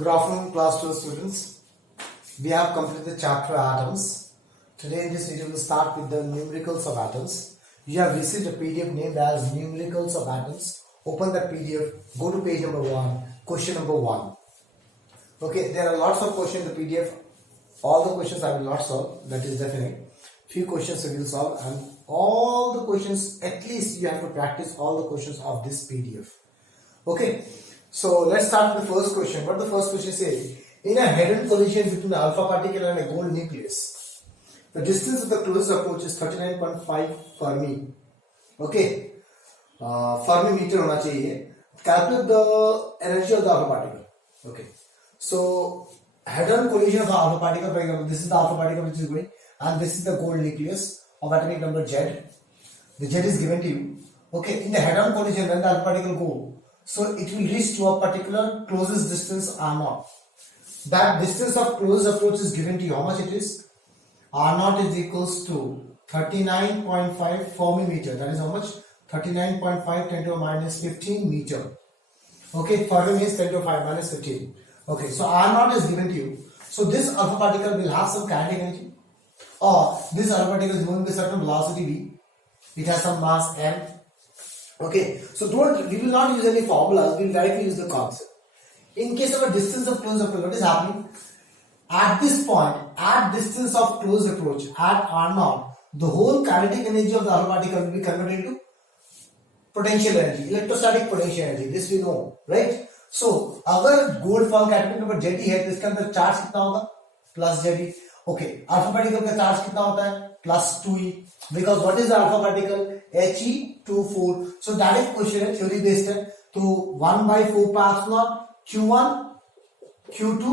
Good afternoon, class 2 students. We have completed the chapter atoms. Today in this video we will start with the numericals of atoms. You have received a PDF named as numericals of atoms. Open that PDF, go to page number 1, question number 1. Okay, there are lots of questions in the PDF. All the questions I will not solve, that is definite. Few questions we will solve, and all the questions, at least you have to practice all the questions of this PDF. Okay, so let's start with the first question. What the first question says? In a head-on collision between an alpha particle and a gold nucleus, the distance of the closest approach is 39.5 Fermi. Okay, Fermi meter होना चाहिए. Calculate the energy of the alpha particle. Okay, so head-on collision of the alpha particle, for example, this is the alpha particle which is going, and this is the gold nucleus of atomic number Z. The Z is given to you. Okay, in the head-on collision, when the alpha particle go, so it will reach to a particular closest distance R0. That distance of closest approach is given to you. How much it is? R0 is equals to 39.5 Fermi meter. That is how much? 39.5 10 to the minus 15 meter. Okay, Fermi means 10 to the 5 minus 15. Okay, so R0 is given to you. So this alpha particle will have some kinetic energy, or this alpha particle is moving with a certain velocity v. It has some mass m. Okay, so we will not use any formulas, we will directly use the concept. In case of a distance of close approach, what is happening? At this point, at distance of close approach, at R0, the whole kinetic energy of the alpha particle will be converted into potential energy, electrostatic potential energy. This we know, right? So, अगर gold form का atomic number Ze है, तो इसके अंदर charge कितना होगा? Plus Ze. Okay, alpha particle का charge कितना होता है? Plus 2e. Because what is the alpha particle? He24. So direct question है, theory based है. तो 1 by 4 pi epsilon Q1 Q2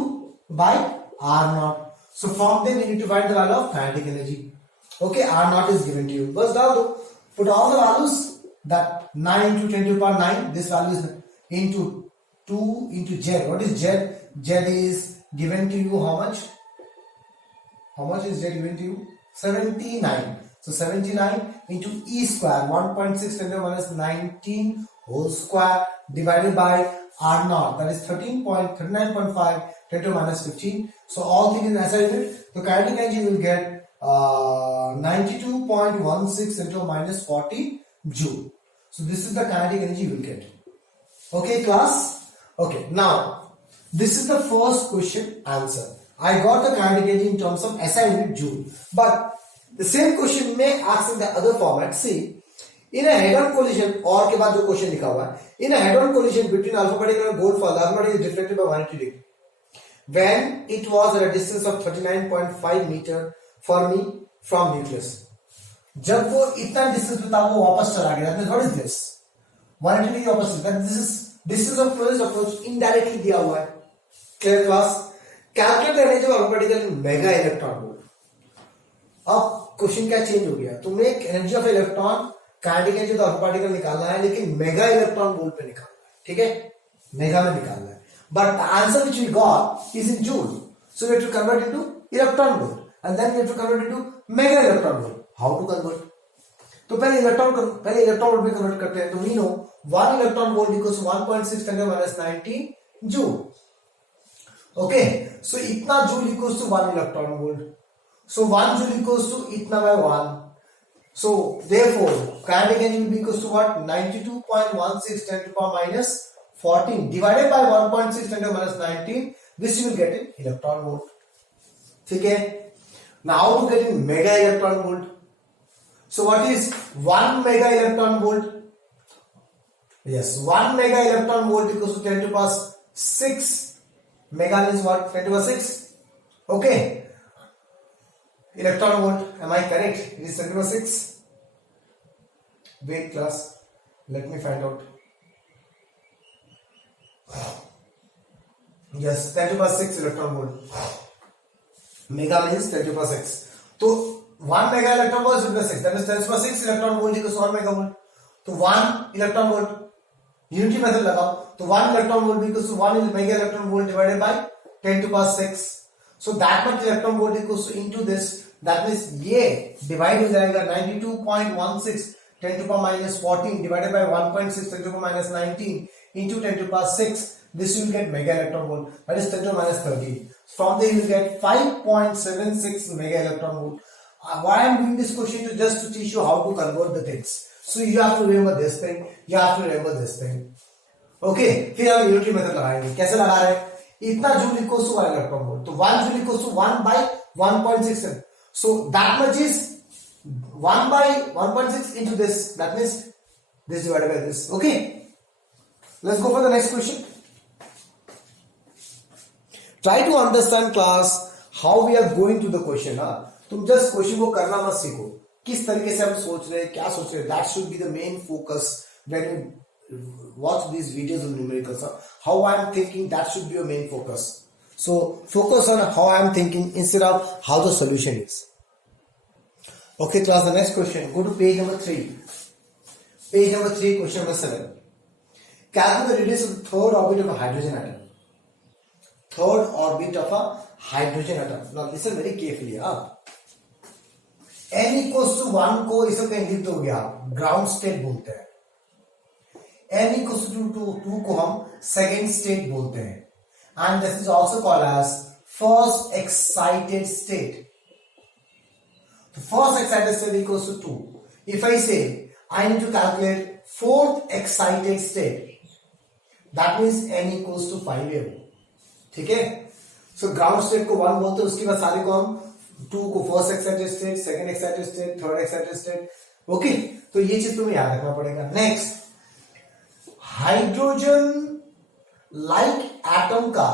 by R0. So from there we need to find the value of kinetic energy. Okay, R0 is given to you. First डाल दो. Put all the values. That 9 into 10 to the power 9. This value is into 2 into Z. What is Z? Z is given to you how much? How much is Z given to you? 79. So 79 into E square, 1.6 10 to the minus 19 whole square divided by R0, that is 39.5 10 to the minus 15. So all things in SI unit, the kinetic energy will get 92.16 10 to the minus 40 joule. So this is the kinetic energy you will get. Okay, class? Okay, now this is the first question answer. I got the kinetic energy in terms of SI unit joule, but the same question may ask in the other format. See, in a head-on collision, और के बाद जो question लिखा हुआ है, in a head-on collision between alpha particle and gold fall, alpha particle is deflected by 180 degree. When it was at a distance of 39.5 meter Fermi from nucleus. जब वो इतना distance पे था, वो वापस चला गया. That means what is this? 180 degree opposite. That this is distance of closest approach indirectly दिया हुआ है. Clear class? Calculate the energy of alpha particle in mega electron volt. अब क्वेश्चन क्या चेंज हो गया? तुम्हें एक energy of electron kinetic energy of the particle निकालना है, लेकिन मेगा इलेक्ट्रॉन वोल्ट पे निकालना है. ठीक है, मेगा में निकालना है. But the answer which we got is in joule. So we have to convert into electron volt and then we have to convert into mega electron volt. How to convert? तो पहले electron volt में convert करते हैं. तो we know 1 electron volt equals 1.6 10 to the minus 19 joule. Okay, so इतना joule equals to 1 electron volt. So 1 joule equals to itna by 1. So therefore kinetic energy will be equals to what? 92.16 10 to the power minus 14 divided by 1.6 10 to the minus 19. This you will get in electron volt. Okay. Now to get in mega electron volt. So what is 1 mega electron volt? Yes, 1 mega electron volt equals to 10 to the power 6. Mega means what? 10 to the power 6. Okay. Electron volt, am I correct? It is 10 to the power 6. Wait class, let me find out. Yes, 10 to the power 6 electron volt. Mega means 10 to the power 6. So 1 mega electron volt is 10 to the power 6. That is 10 to the power 6 electron volt equals to 1 mega volt. So 1 electron volt, unity method लगाओ. तो 1 electron volt equals to 1 mega electron volt divided by 10 to the power 6. So that much electron volt equals to into this. That means ये divide हो जाएगा 92.16 10 to the power minus 14 divided by 1.6 10 to the power minus 19 into 10 to the power 6. This you will get mega electron volt. That is 10 to the minus 13. From there you will get 5.76 mega electron volt. Why I am doing this question just to teach you how to convert the things. So you have to remember this thing. You have to remember this thing. Okay. फिर हम unity method लगाएंगे. कैसे लगा रहे हैं? इतना joule equals to 1 electron volt. तो 1 joule equals to 1 by 1.6. So that much is 1 by 1.6 into this. That means this divided by this. Okay. Let's go for the next question. Try to understand class how we are going to the question. तुम just question को करना मत सीखो. किस तरीके से हम सोच रहे हैं, क्या सोच रहे हैं. That should be the main focus when you watch these videos on numericals. How I am thinking, that should be your main focus. So focus on how I am thinking instead of how the solution is. Okay class, the next question. Go to page number 3. Page number 3, question number 7. Calculate the radius of the third orbit of a hydrogen atom. Third orbit of a hydrogen atom. Now listen very carefully. n equals to 1 को इसे कहीं लिख दोगे आप, ground state बोलते हैं. n equals to 2 को हम सेकेंड स्टेट बोलते हैं. And this is also called as first excited state. The first excited state equals to 2. If I say I need to calculate fourth excited state, that means n equals to 5 है. ठीक है. So ground state को 1 बोलते हैं, उसके बाद सारे को हम 2 को first excited state, second excited state, third excited state. Okay, तो ये चीज तुम्हें याद रखना पड़ेगा. नेक्स्ट, हाइड्रोजन लाइक एटम का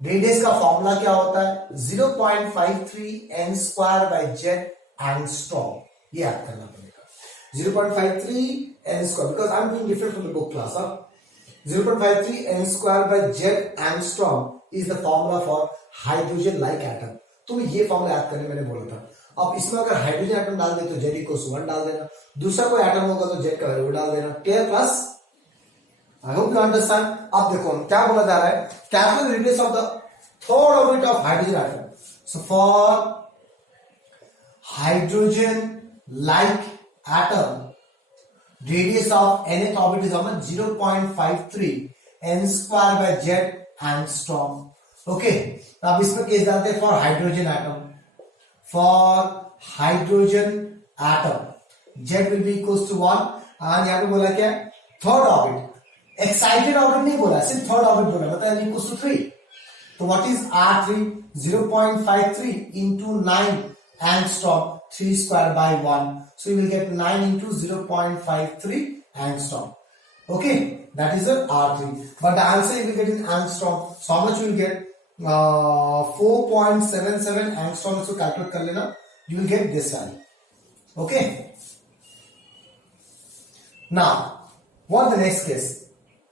रेडियस का फॉर्मूला क्या होता है? 0.53 n square by Z angstrom. ये याद करना पड़ेगा. 0.53 n square, because I am doing different from the book class. 0.53 n square by Z angstrom is the formula for hydrogen like atom. तो ये फॉर्मूला याद करने मैंने बोला था. अब इसमें अगर हाइड्रोजन एटम डाल दे तो Z इक्वल्स टू 1 डाल देना. दूसरा कोई एटम होगा तो Z का वैल्यू डाल देना. Clear class? I hope you understand. अब देखो क्या बोला जा रहा है. Calculate the radius of the third orbit of hydrogen atom. So for hydrogen like atom, radius of nth orbit is how much? 0.53 n square by Z angstrom. Okay. अब इसमें case डालते हैं for hydrogen atom. For hydrogen atom, Z will be equals to 1. और यहाँ पे बोला क्या? Third orbit. Excited orbit नहीं बोला, सिर्फ third orbit बोला. मतलब n equals to 3. तो what is R3? 0.53 into 9 angstrom. 3 square by 1. So you will get 9 into 0.53 angstrom. Okay, that is the R3. But the answer you will get in angstrom. So how much you will get? 4.77 angstrom. So calculate कर लेना. You will get this value. Okay. Now, what the next case?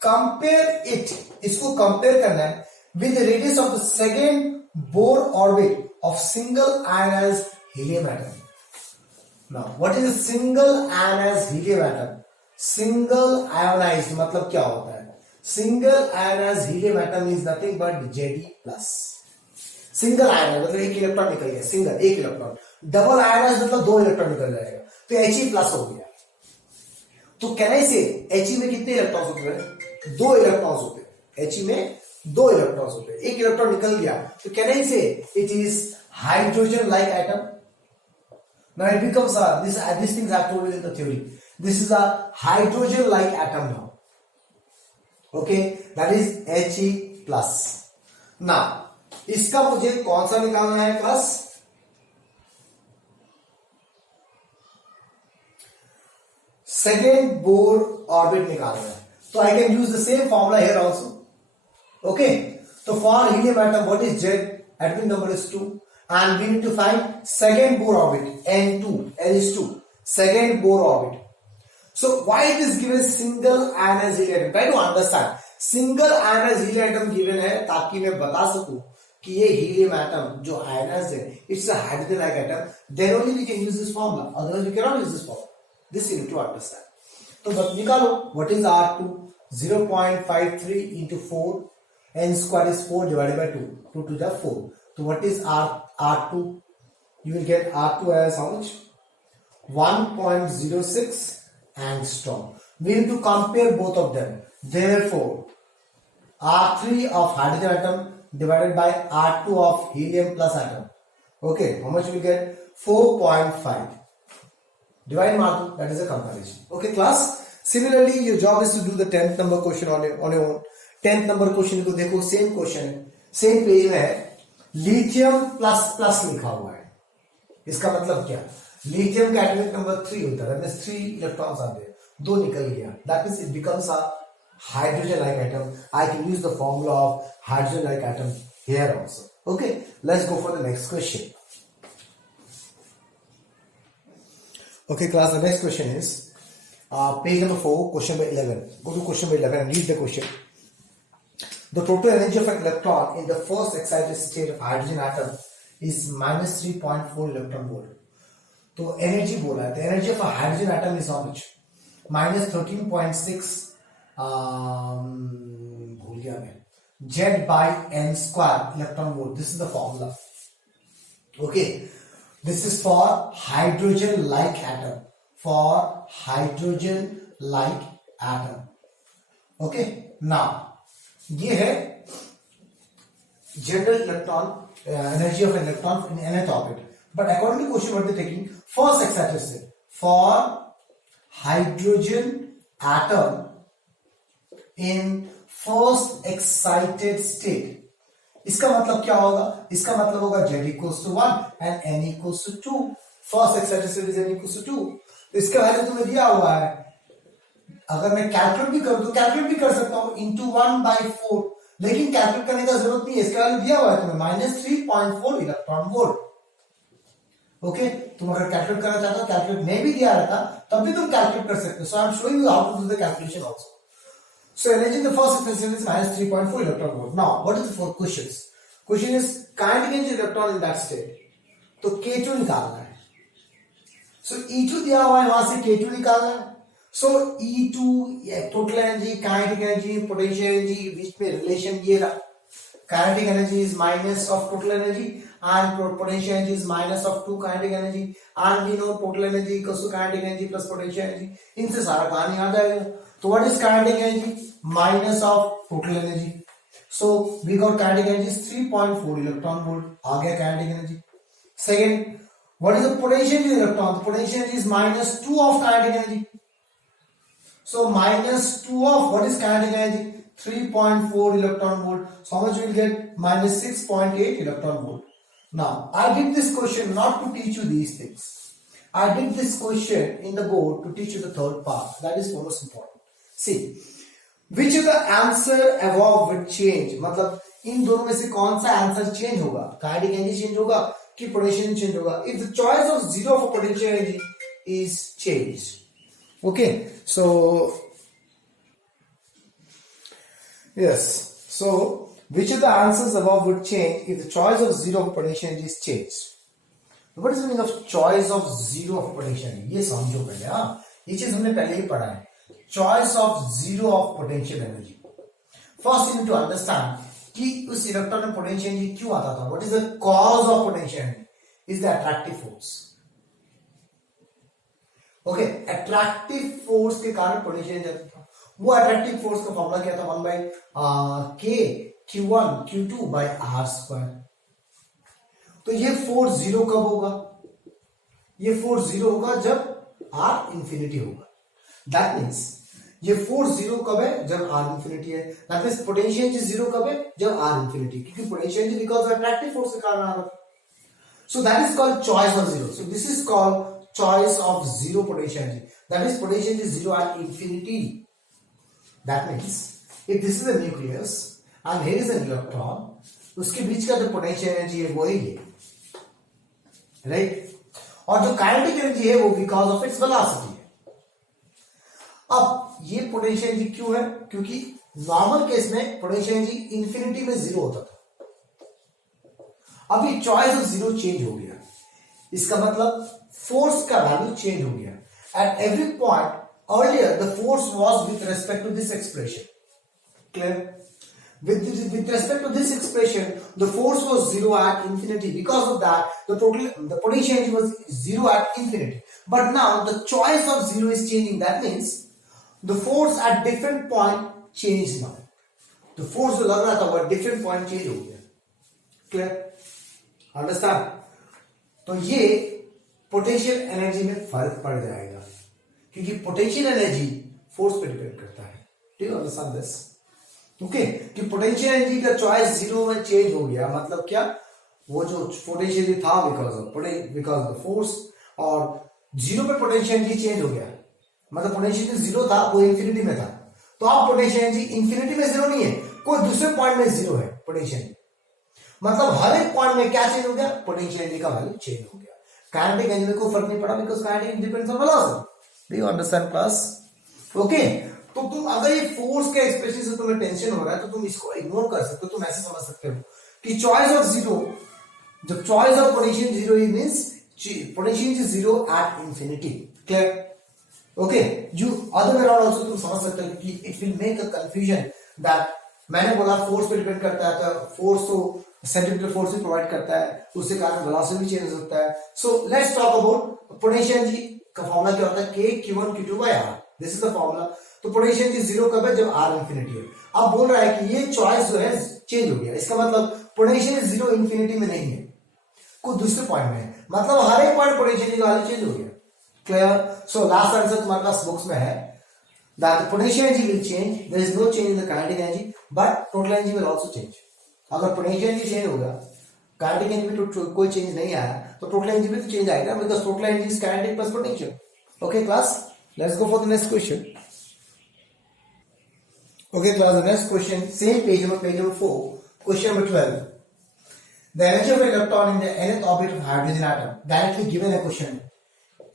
Compare it. इसको compare करना है with the radius of the second Bohr orbit of single ionized helium atom. Now, what is a single ionized helium atom? Single ionized मतलब क्या होता है? Single ionized helium atom is nothing but Ze+. Single ionized मतलब एक electron निकल गया. Single एक electron. Double ionized मतलब 2 इलेक्ट्रॉन निकल जाएगा. तो He+ हो गया. तो कैन आई से He में कितने इलेक्ट्रॉन्स होते हैं? 2 इलेक्ट्रॉन्स होते हैं. He में 2 इलेक्ट्रॉन्स होते हैं. एक इलेक्ट्रॉन निकल गया. तो कैन आई से it is hydrogen like atom. Now it becomes these things I have told you in the theory. This is a hydrogen-like atom now. Okay, that is He+. Now, इसका मुझे कौन सा निकालना है क्लास? Second Bohr orbit निकालना है. So I can use the same formula here also. Okay, so for helium atom, what is Z? Atomic number is 2. And we need to find second Bohr orbit, N2, N is 2, second Bohr orbit. So why it is given single ionized helium atom? Try to understand. Single ionized helium atom given है ताकि मैं बता सकूं कि ये helium atom जो ionized है, it's a hydrogen like atom. Then only we can use this formula. Otherwise we cannot use this formula. This you need to understand. तो बस निकालो. What is R2? 0.53 into 4. N square is 4 divided by 2. 2 to the 4. So what is R2? You will get R2 as how much? 1.06 angstrom. We need to compare both of them. Therefore, R3 of hydrogen atom divided by R2 of helium plus atom. Okay, how much we get? 4.5. Divide Martu, that is a comparison. Okay, class. Similarly, your job is to do the 10th number question on your own. 10th number question को देखो, same question है, same page में है, lithium plus plus लिखा हुआ है. इसका मतलब क्या? Lithium का atomic number 3 होता है, that means 3 electrons आते हैं, 2 निकल गया. That means it becomes a hydrogen-like atom. I can use the formula of hydrogen-like atom here also. Okay, let's go for the next question. Okay, class, the next question is page number 4, question number 11. Go to question number 11 and read the question. The total energy of an electron in the first excited state of hydrogen atom is minus 3.4 electron volt. तो energy बोला है, the energy of a hydrogen atom is how much? Minus 13.6 भूल गया मैं, Z by n square electron volt. This is the formula. Okay. This is for hydrogen-like atom. For hydrogen-like atom. Okay. Now, ये है general electron energy of an electron in nth orbit. But according to question, what they're taking first excited state for hydrogen atom in first excited state. इसका मतलब क्या होगा? इसका मतलब होगा Z equals to 1 and N equals to 2. First excited state is N equals to 2. तो इसका value तुम्हें दिया हुआ है. अगर मैं कैलकुलेट भी करूं तो कैलकुलेट भी कर सकता हूं into 1/4, लेकिन कैलकुलेट करने का जरूरत नहीं है. इसका वैल्यू दिया हुआ है तुम्हें minus 3.4 इलेक्ट्रॉन वोल्ट. ओके, तुम अगर कैलकुलेट करना चाहते हो, कैलकुलेट नहीं भी दिया रहता तब भी तुम कैलकुलेट कर सकते हो. So I am showing you how to do the calculation also. So energy in the first excited is minus 3.4 electron volt. Now, what is the four questions? Question is kinetic energy electron in that state. तो K2 निकालना है. So E2 दिया हुआ है, वहां से K2 निकालना है. So E2 total energy, kinetic energy, potential energy, बीच में relation ये रहा. Kinetic energy is minus of total energy and potential energy is minus of 2 kinetic energy, and we know total energy equals to kinetic energy plus potential energy. इनसे सारा कहानी आ जाएगा. So what is kinetic energy? Minus of total energy. So we got kinetic energy is 3.4 electron volt. आ गया kinetic energy. Second, what is the potential energy of electron? The potential energy is minus 2 of kinetic energy. So minus 2 of what is kinetic energy? 3.4 electron volt. So how much we will get? Minus 6.8 electron volt. Now I did this question not to teach you these things. I did this question in the board to teach you the third part. That is most important. See, which of the answer above will change? मतलब इन दोनों में से कौन सा answer change होगा? Kinetic energy change होगा कि potential change होगा? If the choice of zero for potential energy is changed. Okay, so yes, so which of the answers above would change if the choice of zero for potential energy is changed? What is the meaning of choice of zero for potential energy? ये समझो पहले. हाँ, ये चीज हमने पहले ही पढ़ा है. Choice of zero of potential energy. First, you need to understand कि उस इलेक्ट्रॉन में potential energy क्यों आता था. What is the cause of potential energy? Is the attractive force. Okay, attractive force के कारण potential energy आता था. वो attractive force का फॉर्मूला क्या था? 1 K Q1 Q2 by R square. तो ये फोर्स जीरो कब होगा? ये फोर्स जीरो होगा जब R इंफिनिटी होगा. दैट मीन्स ये फोर्स जीरो कब है? जब R इंफिनिटी है. That means potential energy zero कब है? जब R इंफिनिटी, क्योंकि potential energy because of attractive force के कारण आ रहा था. So that is called choice of zero. So this is called choice of zero potential energy. That is potential energy zero at infinity. That means if this is a nucleus and here is an electron, उसके बीच का जो potential energy है वो है ये, right? और जो kinetic energy है वो बिकॉज ऑफ इट्स वेलोसिटी है. अब ये पोटेंशियल एनर्जी क्यों है? क्योंकि नॉर्मल केस में पोटेंशियल एनर्जी इंफिनिटी में जीरो होता था. अब ये चॉइस ऑफ जीरो चेंज हो गया. इसका मतलब फोर्स का वैल्यू चेंज हो गया. At every point earlier the force was with respect to this expression. Clear? With respect to this expression, the force was zero at infinity. Because of that, the potential energy was zero at infinity. But now the choice of zero is changing. That means the force at different point change now, तो force जो लग रहा था वह different point change हो गया। Clear, understand? तो ये पोटेंशियल एनर्जी में फर्क पड़ जाएगा, क्योंकि पोटेंशियल एनर्जी फोर्स पे डिपेंड करता है। Do you understand this? Okay, कि पोटेंशियल एनर्जी का चॉइस जीरो में चेंज हो गया, मतलब क्या, वो जो पोटेंशियल था बिकॉज ऑफ फोर्स, और जीरो पे पोटेंशियल एनर्जी चेंज हो गया, मतलब पोटेंशियल जीरो था वो इंफिनिटी में था, तो अब पोटेंशियल एनर्जी इंफिनिटी में जीरो नहीं है, कोई दूसरे पॉइंट में जीरो है पोटेंशियल, मतलब हर एक पॉइंट में क्या चेंज हो गया, पोटेंशियल एनर्जी का वैल्यू चेंज हो गया। काइनेटिक एनर्जी में कोई फर्क नहीं पड़ा, because kinetic depends on velocity. Do you understand class? Okay, तो तुम अगर ये फोर्स के एक्सप्रेशन से तुम्हें टेंशन हो रहा है तो तुम इसको इग्नोर कर सकते हो, तुम ऐसे समझ सकते हो कि चॉइस ऑफ जीरो, जब choice of potential zero means potential is zero at infinity. Clear? Okay, you other way around also तुम समझ सकते हो कि it will make a confusion that मैंने बोला फोर्स पे डिपेंड करता है, तो फोर्स तो सेंट्रीपिटल फोर्स भी प्रोवाइड करता है, उसके कारण वेलोसिटी भी चेंज होता है। So let's talk about potential energy का फॉर्मूला क्या होता है, K Q1 Q2 by R, this is the formula. तो पोटेंशियल एनर्जी जीरो कब है, जब R इंफिनिटी है। अब बोल रहा है कि ये चॉइस जो है चेंज हो गया, इसका मतलब पोटेंशियल जीरो इंफिनिटी में नहीं है, कोई दूसरे पॉइंट में है, मतलब हर एक पॉइंट पोटेंशियल की वैल्यू चेंज हो गया। क्लियर? सो लास्ट आंसर तुम्हारे पास बुक्स में है that the potential energy will change, there is no change in the kinetic energy, but total energy will also change. अगर potential energy चेंज होगा, kinetic energy में तो कोई चेंज नहीं आया, तो total energy में तो चेंज आएगा, because total energy is kinetic plus potential. Okay class, let's go for the next question. Okay class, the next question, same page number 4, question number 12. The energy of an electron in the nth orbit of hydrogen atom, directly given a question,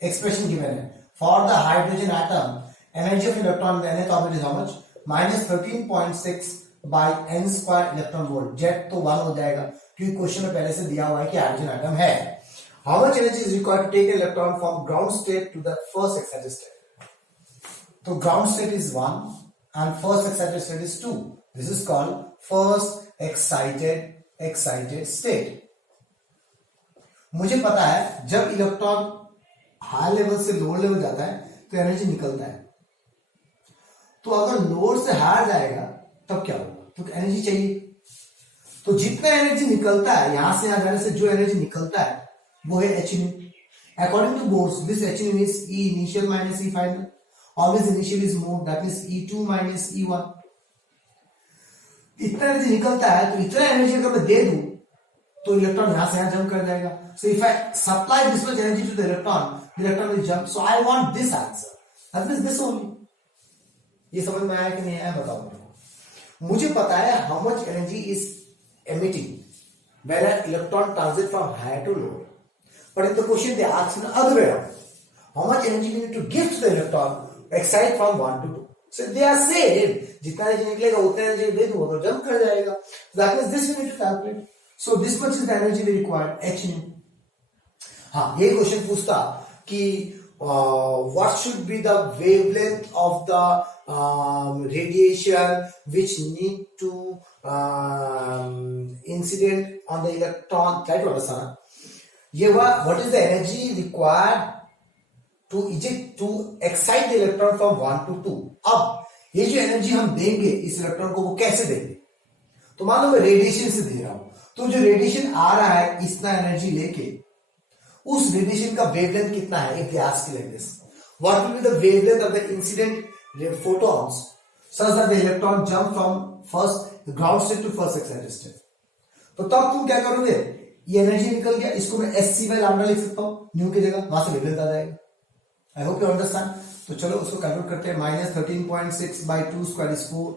expression given है, for the hydrogen atom energy of electron in the nth orbit is how much, minus 13.6 by n square electron volt। Jet तो 1 हो जाएगा, क्योंकि question में पहले से दिया हुआ है कि हाइड्रोजन एटम है। How much energy is required to take an electron from ground state to the first excited state? तो ground state is 1 and first excited state is 2. This is called first excited state। मुझे पता है जब electron high level से lower level जाता है तो energy निकलता है, तो अगर लोअर से हायर जाएगा तब क्या होगा, तो एनर्जी चाहिए, तो जितना एनर्जी निकलता है यहां से यहां जाने से जो एनर्जी निकलता है वो है h nu। According to Bohr's this h nu is E initial minus E final, always initial is more, that is E2 minus E1। इतना एनर्जी निकलता है, तो इतना एनर्जी अगर मैं दे दूं तो इलेक्ट्रॉन यहां से यहां जंप कर जाएगा। So if I supply this much energy to the electron will jump, so I want this answer, that means this only. ये समझ में आया कि नहीं आया बताओ मुझे। मुझे पता है how much energy is emitting when an electron transit from higher to lower, but in the question they ask in other way around, how much energy we need to give to the electron excite from 1 to 2। So they are said जितना energy निकलेगा उतना energy दे दूंगा तो jump कर जाएगा, that means this we need to calculate. So this much is the energy we required, h nu। हाँ, ये क्वेश्चन पूछता कि what should be the wavelength of the radiation which need to incident on the electron, try to understand ये what is the energy required to eject to excite the electron from 1 to 2। अब ये जो energy हम देंगे इस electron को वो कैसे देंगे, तो मान लो मैं रेडिएशन से दे रहा हूं, तो जो रेडिएशन आ रहा है इतना एनर्जी लेके उस रेडिएशन का वेवलेंथ कितना है, एक गैस की like this, what will be the wavelength of the incident photons such that the electron jump from first ground state to first excited state। तो तब तुम क्या करोगे, ये एनर्जी निकल गया, इसको मैं SC बाय लैम्डा लिख सकता हूं न्यू की जगह, वहां से वेवलेंथ आ जाएगा। I hope you understand. तो चलो उसको कैलकुलेट करते हैं, minus 13.6 by 2 square is 4,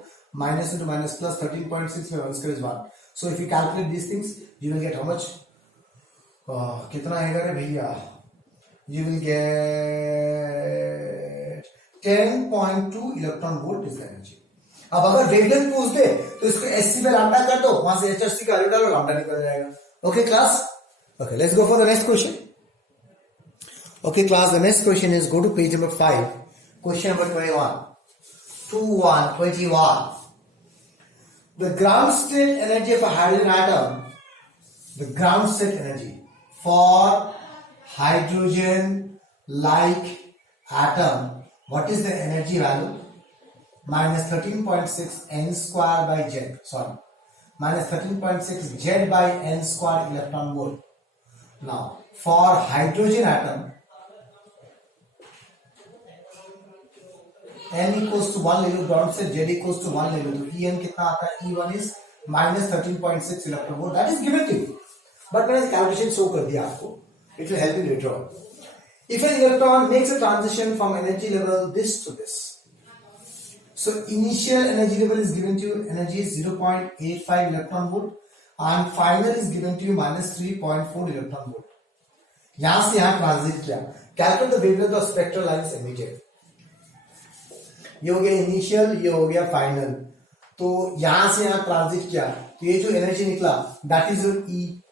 minus into minus plus 13.6 by 1 square is 1। so if you calculate these things you will get how much, कितना आएगा रे भैया, you will get 10.2 electron volt is the energy. अब अगर wavelength पूछ दे तो इसको SC पे लैम्डा कर दो, वहां से HC का वैल्यू डालो, लैम्डा निकल जाएगा। Okay class, okay let's go for the next question. Okay class, the next question is go to page number 5, question number 21। The ground state energy of a hydrogen atom, the ground state energy for hydrogen like atom, what is the energy value? minus 13.6 n square by z, sorry, minus 13.6 z by n square electron volt. Now for hydrogen atom, n equals to 1 ले लो, dot से z equals to 1 ले लो, तो En कितना आता है? E1 is minus 13.6 electron volt. That is given to you, but मैंने calculation show कर दिया आपको. It will help you later on. If an electron makes a transition from energy level this to this, so initial energy level is given to you, energy is 0.85 electron volt, and final is given to you minus 3.4 electron volt. यहां से यहां transit किया. Calculate the wavelength of spectral lines emitted. ये हो गया initial, ये हो गया फाइनल. तो यहां से यहां ट्रांजिट किया, तो ये जो एनर्जी निकला दैट इज योर ई.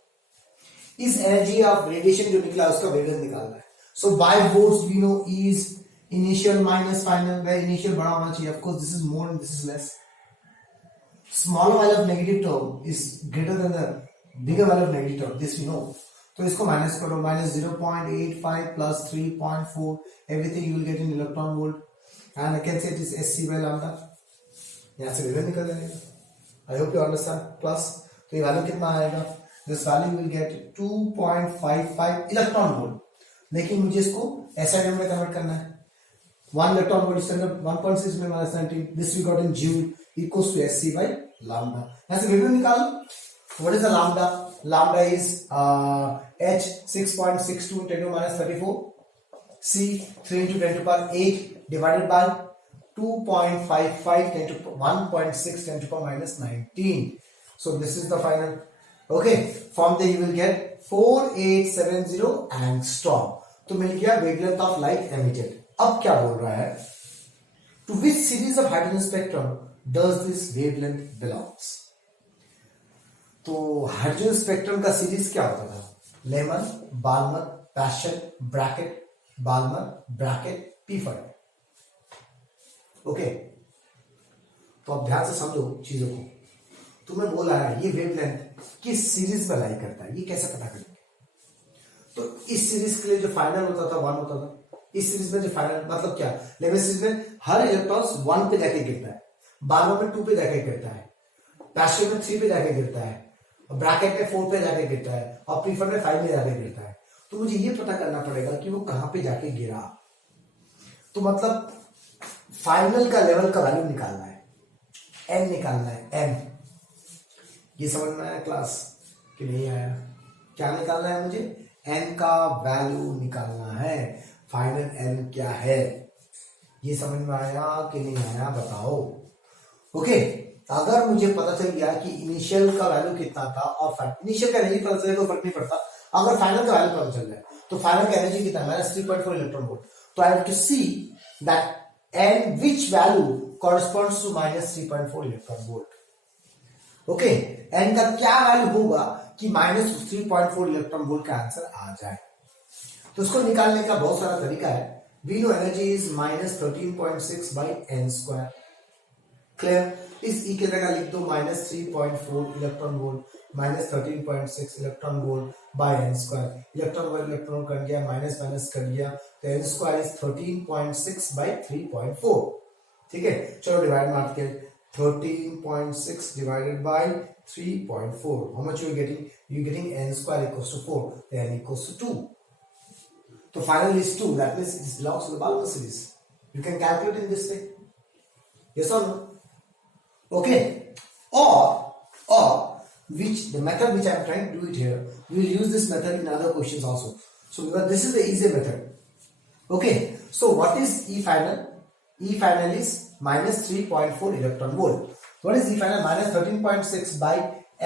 इस एनर्जी ऑफ रेडिएशन जो निकला उसका वेवलेंथ निकालना है. So by volts we know E is initial minus final. वे इनिशियल बड़ा होना चाहिए. Of course this is more and this is less. Smaller value of negative term is greater than the bigger value of negative term. This we know. तो इसको minus करो. Minus 0.85 plus 3.4 everything you will get in electron volt. And I can say it is SC by lambda. यहाँ से wavelength निकल जाएगा. I hope you understand. Plus तो ये value कितना आएगा? This value will get 2.55 electron volt. लेकिन मुझे इसको SI में कन्वर्ट करना है. 1 इलेक्ट्रॉन वोल्ट इस अंदर 1.6 में minus 19. This we got in joule equals to SC by lambda. यहाँ से वेवलेंथ निकालो. What is the lambda? Lambda is H 6.62 10 to minus 34. C 3 into 10 to power 8 divided by 2.55 10 to 1.6 10 to power minus 19. So this is the final. Okay, from there you will get 4870 angstrom. तो मिल गया wavelength of light emitted. अब क्या बोल रहा है? To which series of hydrogen spectrum does this wavelength belongs? तो hydrogen spectrum का series क्या होता था? Lyman, Balmer, Paschen, Brackett, Balmer, Brackett, Pfund. Okay, तो अब ध्यान से समझो चीजों को. तुम्हें बोला है ये वेवलेंथ किस सीरीज में लाई करता है, ये कैसे पता करेंगे? तो इस सीरीज के लिए जो फाइनल होता था 1 होता था. इस सीरीज में जो फाइनल मतलब क्या? लेमन सीरीज में हर इलेक्ट्रॉन 1 पे जाके गिरता है, बाल्मर में 2 पे जाके गिरता है, पैशन में 3 पे जाके गिरता है, ब्रैकेट में 4 पे जाके गिरता है, और पीफर्ड में 5 में जाके गिरता है. तो मुझे ये पता करना पड़ेगा कि वो कहां पे जाके गिरा. तो मतलब फाइनल का लेवल का वैल्यू निकालना है, एन निकालना है. एन ये समझ में आया क्लास कि नहीं आया? क्या निकालना है मुझे? एन का वैल्यू निकालना है. फाइनल एन क्या है ये समझ में आया कि नहीं आया बताओ. ओके, अगर मुझे पता चल गया कि इनिशियल का वैल्यू कितना था और इनिशियल का नहीं पता चले तो फर्क नहीं पड़ता. अगर फाइनल का वैल्यू पता चल जाए तो फाइनल का एनर्जी कितना? Minus 3.4 electron volt. तो I have to see that n which value corresponds to minus 3.4 electron volt. Okay, n का क्या वैल्यू होगा कि माइनस 3.4 इलेक्ट्रॉन वोल्ट का आंसर आ जाए? तो उसको निकालने का बहुत सारा तरीका है. We know energy is minus 13.6 by n square. Clear? इस ई के जगह लिख दो minus 3.4 electron volt minus 13.6 electron volt by n square. Electron volt electron cut गया, माइनस माइनस कट गया, तो एन स्क्वायर इज 13.6 बाय 3.4. ठीक है, चलो डिवाइड मार के 13.6 divided by 3.4. How much you getting? You getting n square equals to 4, तो n equals to 2. तो फाइनल इज 2. That means this belongs to the Balmer series. You can calculate in this way. Yes और no? Okay, or which the method which I am trying to do it here, we will use this method in other questions also. So because this is the easier method. Okay, so what is E final? E final is minus 3.4 electron volt. What is E final? Minus 13.6 by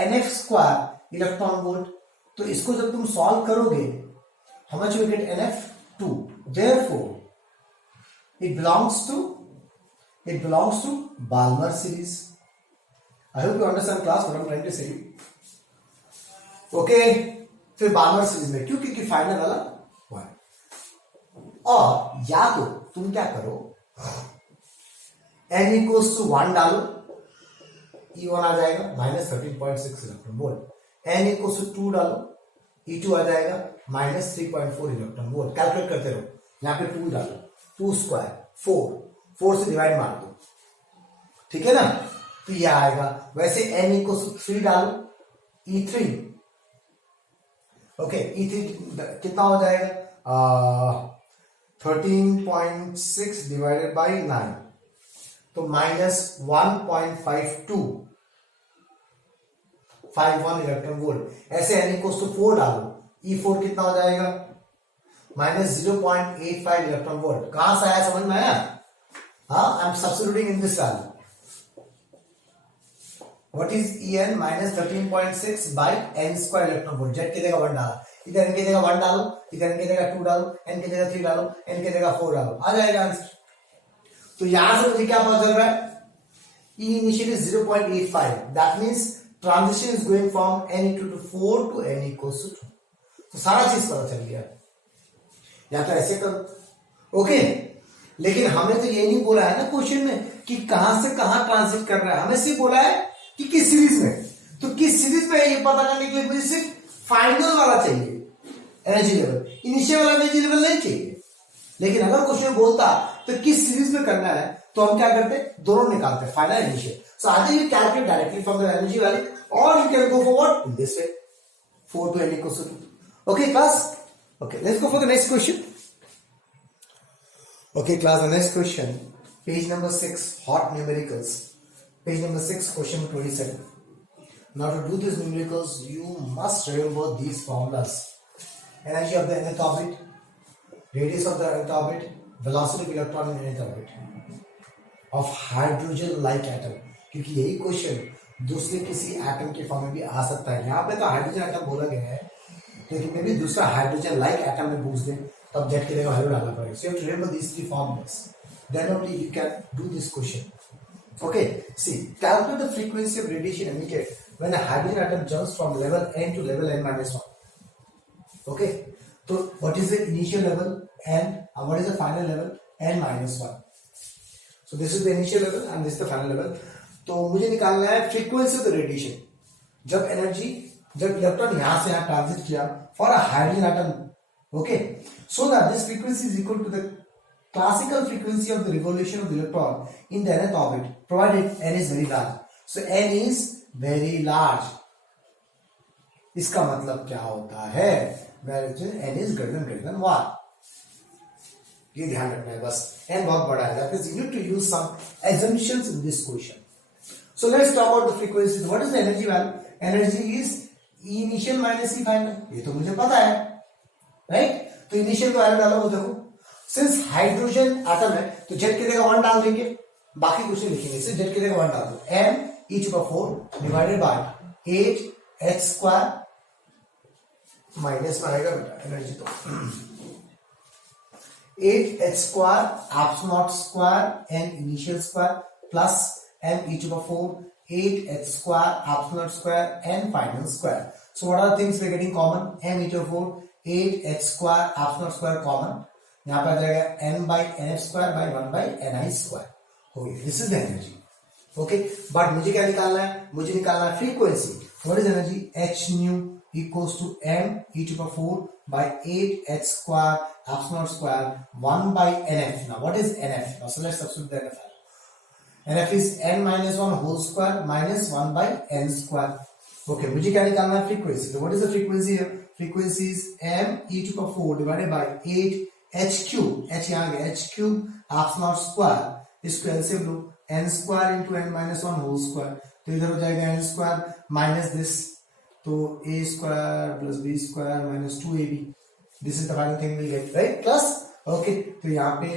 NF square electron volt. तो इसको जब तुम solve करोगे, how much you will get? NF 2. Therefore, it belongs to Balmer series. I hope you understand class what I'm trying to say. Okay, फिर Balmer series में क्यों? क्योंकि final वाला 1. और या तो तुम क्या करो, n इक्वल्स टू 1 डालो, E1 आ जाएगा minus 13.6 electron volt. n equals to 2 डालो, E2 आ जाएगा माइनस 3.4 इलेक्ट्रॉन वोल्ट. कैलकुलेट करते रहो. यहाँ पे 2 डालो, 2 स्क्वायर 4 से डिवाइड मार दो. ठीक है ना, तो ये आएगा। वैसे n इक्वल टू 3 डालो, E3, ओके, E3 कितना हो जाएगा, 13.6 डिवाइडेड बाई 9, तो -1.5251 इलेक्ट्रॉन वोल्ट। ऐसे n इक्वल टू 4 डालो, E4 कितना हो जाएगा, -0.85 इलेक्ट्रॉन वोल्ट। कहां से आया, समझ में आया? हाँ, I am substituting in this value. What is En -13.6 by n square electron volt. Z की जगह 1 डाला, इधर n की जगह 1 डालो, इधर n की जगह 2 डालो, n की जगह 3 डालो, n की जगह 4 डालो, आ जाएगा आंसर। तो यहां से मुझे क्या पता चल रहा है, E initial is 0.85, that means transition is going from n equal to 4 to n equals to 2। तो सारा चीज पता चल गया। या तो ऐसे करो, ओके। लेकिन हमने तो ये नहीं बोला है ना क्वेश्चन में कि कहां से कहां ट्रांजिट कर रहा है, हमें सिर्फ बोला है कि किस सीरीज में। तो किस सीरीज में ये पता करने के लिए मुझे सिर्फ फाइनल वाला चाहिए एनर्जी लेवल, इनिशियल वाला एनर्जी लेवल नहीं चाहिए। लेकिन अगर क्वेश्चन बोलता तो किस सीरीज में करना है, तो हम क्या करते, दोनों निकालते, फाइनल इनिशियल। सो आगे you calculate directly from the energy value और you can go forward in this way, 4 to n equals to 2। Okay class, okay, let's go for the next question. Okay class, the next question, page number 6, hot numericals, page number 6, question 27. Now to do these numericals you must remember these formulas: energy of the nth orbit, radius of the nth orbit, velocity of electron in nth orbit of hydrogen like atom। क्योंकि यही question दूसरे किसी atom के form में भी आ सकता है। यहाँ पे तो हाइड्रोजन एटम बोला गया है, लेकिन मे भी दूसरा हाइड्रोजन लाइक एटम में पूछ दे, तब जेट की जगह वैल्यू डालना पड़ेगा। So you have to remember these three formulas, then only you can do this question. Okay, see calculate the frequency of radiation emitted when a hydrogen atom jumps from level n to level n-1। Okay, तो what is the initial level n and what is the final level n-1। So this is the initial level and this is the final level. तो मुझे निकालना है frequency of the radiation जब electron यहां से यहां transit किया for a hydrogen atom. Okay, so that this frequency is equal to the classical frequency of the revolution of the electron in the nth orbit, provided n is very large। so n is very large, इसका मतलब क्या होता है, n is greater than 1। ये ध्यान रखना है बस, n बहुत बड़ा है, that is you need to use some assumptions in this question। so let's talk about the frequencies। what is the energy value? energy is E initial minus E final, ये तो मुझे पता है, राइट। तो initial को value डालो, देखो since hydrogen atom है तो जेड की जगह 1 डाल देंगे, बाकी कुछ नहीं लिखेंगे, सिर्फ जेड की जगह 1 डाल दो। m e⁴ divided by 8h² minus में आएगा बेटा एनर्जी, तो 8h² epsilon n initial square plus m e⁴ 8h² epsilon n final square. So what are things we are getting common, m e⁴ 8h² epsilon common, यहां पर आ जाएगा n by nf² by 1 by ni² हो गया। This is the energy. Okay, but मुझे क्या निकालना है, मुझे निकालना है frequency. What is energy, h nu equals to m e⁴ by 8h² epsilon 1 by nf। now what is nf? now so let's substitute the nf। nf is n minus 1 whole square minus 1 by n²। Okay, मुझे क्या निकालना है, frequency. तो what is the frequency here, frequency is m e⁴ divided by 8h³ h यहां गया h³ epsilon इसको LCM लो, n² into n minus 1 whole square, तो इधर हो जाएगा n² माइनस दिस, तो a² plus b² minus 2ab। This is the final thing will get, right class. Okay, तो यहाँ पे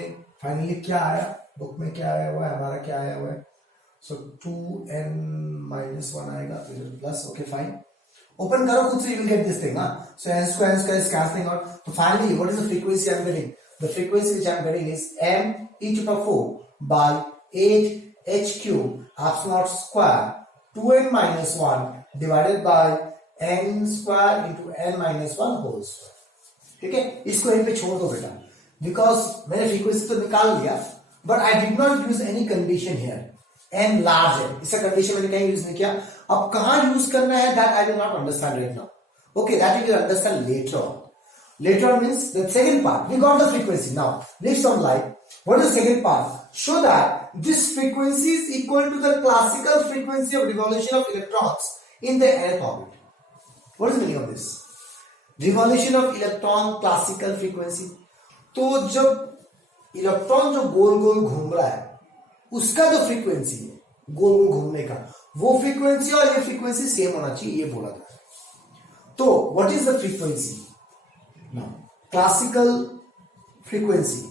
फाइनली क्या आया, बुक में क्या आया हुआ है, हमारा क्या आया हुआ है, सो 2n minus 1 आएगा, तो इधर प्लस। ओके फाइन, ओपन करो खुद से, you will get this thing। so n² is cancelling out। so finally what is the frequency I'm getting? the frequency which I'm getting is m e⁴ by 8h³ epsilon 2n minus 1 divided by n² into n minus 1 whole square। ठीक है, इसको यहीं पे छोड़ दो बेटा, because मैंने frequency तो निकाल लिया, but I did not use any condition here, n large है, इसका कंडीशन मैंने कहीं यूज नहीं किया। अब कहां यूज करना है, that I will not understand right now. Okay, that you will understand later on. later on means the second part, we got the frequency। now leave some light, what is the second part? show that this frequency is equal to the classical frequency of revolution of electrons in the nth orbit. What is the meaning of this? Revolution of electron classical frequency. तो जब electron जो गोल गोल घूम रहा है उसका जो फ्रीक्वेंसी है गोल गोल घूमने का, वो फ्रीक्वेंसी और ये फ्रीक्वेंसी सेम होना चाहिए, ये बोला जाता है. तो what is the frequency? Now classical frequency,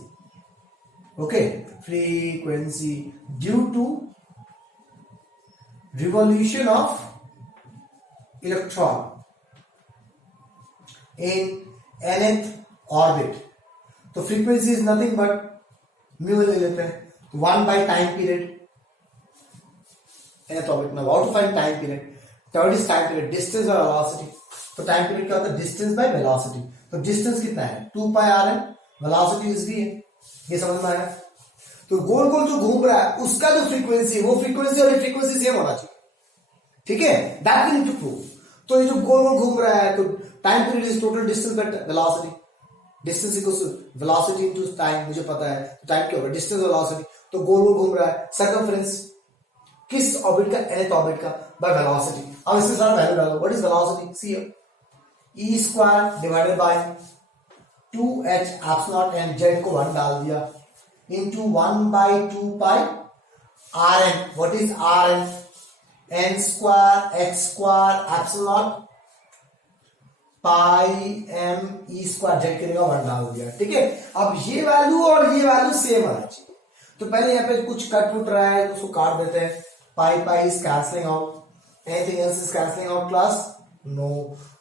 okay, frequency due to revolution of electron in nth orbit. तो frequency is nothing but mu ले लेते हैं, 1 by time period nth orbit. Now how to find time period? Third is time period, distance और velocity. तो time period क्या होता है? Distance by velocity. तो distance कितना है? 2 pi r है, velocity is v है. ये समझ में आया? तो गोल गोल जो घूम रहा है उसका जो फ्रीक्वेंसी, वो फ्रीक्वेंसी और ये फ्रीक्वेंसी सेम होना चाहिए. ठीक है, that we need to prove. तो ये जो गोल गोल घूम रहा है, तो time period is total distance by velocity. Distance equals to velocity into time, मुझे पता है टाइम क्या होगा, डिस्टेंस वेलोसिटी. तो गोल गोल घूम रहा है, सर्कमफ्रेंस किस ऑर्बिट का? nth ऑर्बिट का, बाय वेलोसिटी. अब इसके साथ वैल्यू डालो. What is velocity? See e square divided by 2h epsilon n, z को 1 डाल दिया, into 1 by 2 pi rn. What is rn? n square h square epsilon pi m e square, Z करेगा 1 डाल दिया. ठीक है, अब ये वैल्यू और ये वैल्यू सेम आना चाहिए. तो पहले यहाँ पे कुछ कट उठ रहा है तो उसको काट देते हैं. Pi pi is cancelling out, anything else is cancelling out class? No.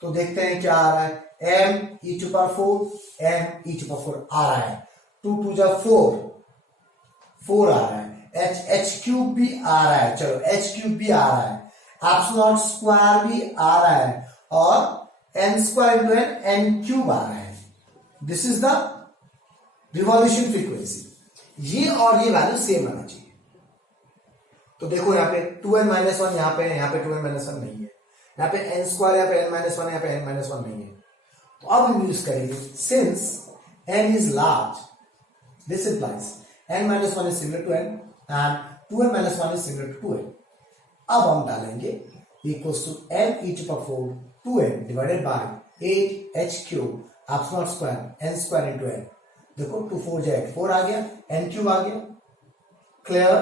तो देखते हैं क्या आ रहा है. m e to power 4, m e to power 4 आ रहा है. 2 2 जा 4 आ रहा है. h क्यूब भी आ रहा है. चलो h क्यूब भी आ रहा है, एप्सिलॉन स्क्वायर भी आ रहा है, और n square into n cube आ रहा है. This is the revolution frequency. ये और ये वैल्यू सेम आना चाहिए. तो देखो यहाँ पे 2n माइनस 1 यहाँ पे है, यहाँ पे 2n माइनस 1 नहीं है, यहाँ पे n स्क्वायर, यहाँ पे n माइनस 1, यहाँ पे n माइनस 1 नहीं है. तो अब हम यूज करेंगे, since n is large, this implies n minus 1 is similar to n and 2n minus 1 is similar to 2n. अब हम डालेंगे equals to n e to the power 4 2n divided by 8h cube epsilon square n square into n. देखो 2 4 जाएगा, 4 आ गया, n cube आ गया. Clear?